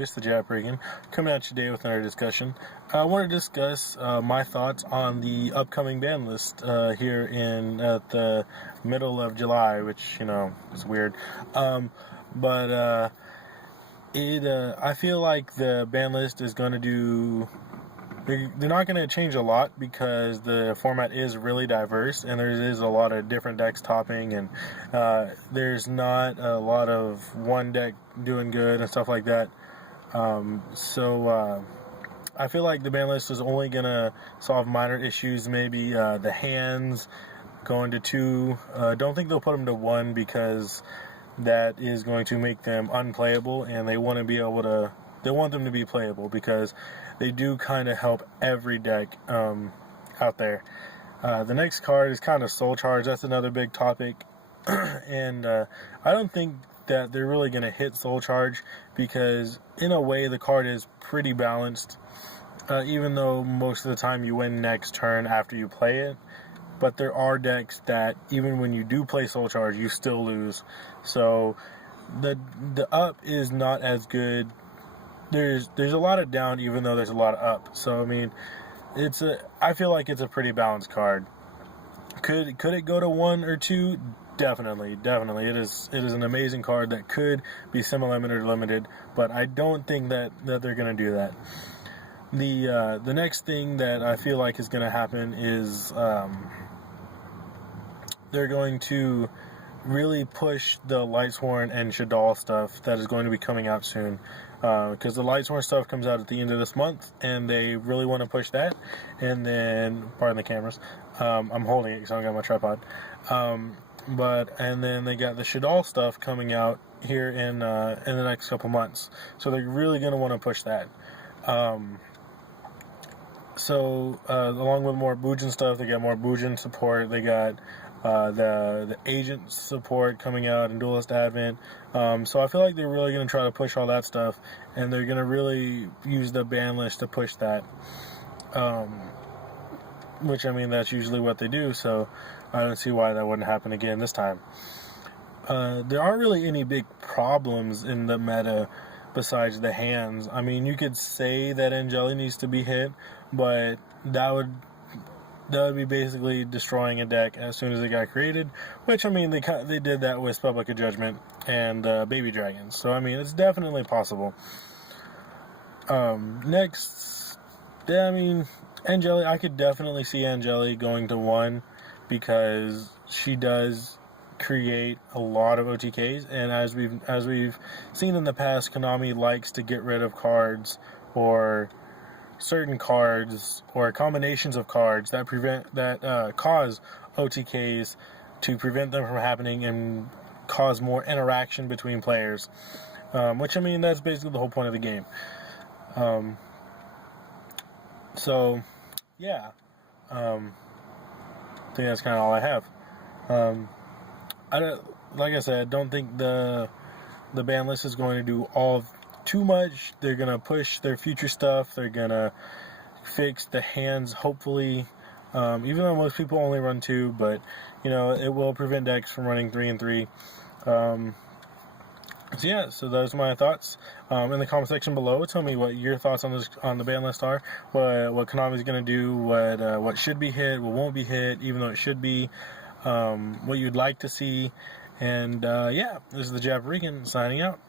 it's the Japarigan, coming at you today with another discussion. I want to discuss my thoughts on the upcoming ban list here in at the middle of July, which, is weird. But I feel like the ban list is going to do... They're not going to change a lot because the format is really diverse and there is a lot of different decks topping, and there's not a lot of one deck doing good and stuff like that. So I feel like the ban list is only going to solve minor issues, maybe the hands going to 2. Don't think they'll put them to 1 because that is going to make them unplayable, and they want to be able to... They want them to be playable because they do kind of help every deck out there. The next card is kind of Soul Charge. That's another big topic. And I don't think that they're really going to hit Soul Charge because, in a way, the card is pretty balanced. Even though most of the time you win next turn after you play it. But there are decks that, even when you do play Soul Charge, you still lose. So the up is not as good. There's a lot of down, even though there's a lot of up. So I mean, I feel like it's a pretty balanced card. Could it go to 1 or 2? Definitely. It is an amazing card that could be semi-limited or limited, but I don't think that they're gonna do that. The next thing that I feel like is gonna happen is they're going to really push the Lightsworn and Shaddoll stuff that is going to be coming out soon. Because the Lightsworn stuff comes out at the end of this month, and they really want to push that. And then, pardon the cameras, I'm holding it because I don't got my tripod. And then they got the Shaddoll stuff coming out here in the next couple months. So they're really going to want to push that. Along with more Bujin stuff, they got more Bujin support. They got the agent support coming out in Duelist Advent. So I feel like they're really going to try to push all that stuff, and they're going to really use the ban list to push that. Which, I mean, that's usually what they do, so I don't see why that wouldn't happen again this time. There aren't really any big problems in the meta besides the hands. I mean, you could say that Angeli needs to be hit, but that would be basically destroying a deck as soon as it got created, which, I mean, they did that with Public of Judgment and Baby Dragons, so, I mean, it's definitely possible. Next, I mean, Angeli, I could definitely see Angeli going to 1 because she does create a lot of OTKs, and as we've seen in the past, Konami likes to get rid of cards or certain cards or combinations of cards that cause OTKs to prevent them from happening and cause more interaction between players, which, I mean, that's basically the whole point of the game. So yeah, I think that's kind of all I have. Like I said, I don't think the ban list is going to do too much. They're going to push their future stuff. They're going to fix the hands, hopefully, even though most people only run 2, but, it will prevent decks from running 3 and 3. So those are my thoughts. In the comment section below, tell me what your thoughts on the ban list are, what Konami's going to do, what should be hit, what won't be hit, even though it should be, what you'd like to see. And this is the Japarigan signing out.